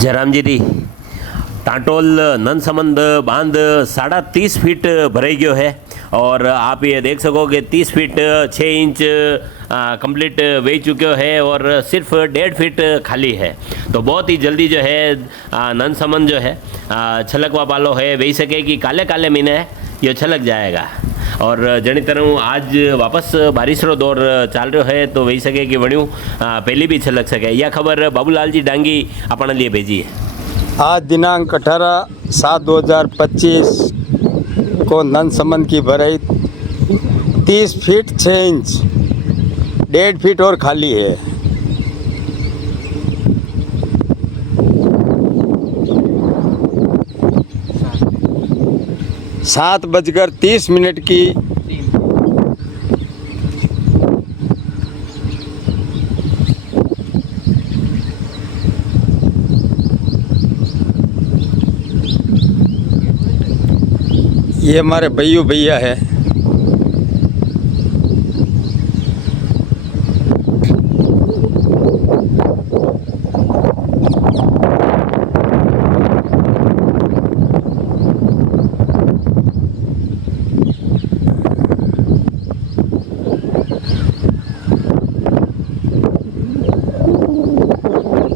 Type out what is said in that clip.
जयराम जी दी टाटोल नंदसमंद बांध 30.5 फीट भराई गयो है और आप ये देख सकोगे 30 फीट 6 इंच कंप्लीट वे चुक्यो है और सिर्फ 1.5 फीट खाली है। तो बहुत ही जल्दी जो है नंदसमंद जो है छलकवा पालो है वही सके कि काले काले महीने ये छलक जाएगा। और जनी तरह आज वापस बारिश रो दौर चाल रहा है तो वही सके कि वणियों पहली भी छलक सके। यह खबर बाबूलाल जी डांगी अपने लिए भेजी है। आज दिनांक 18/7/2025 को नंदसमंद की भराई 30 फीट 6 इंच 1.5 फीट और खाली है। सात बजकर 30 मिनट की ये हमारे भैया है।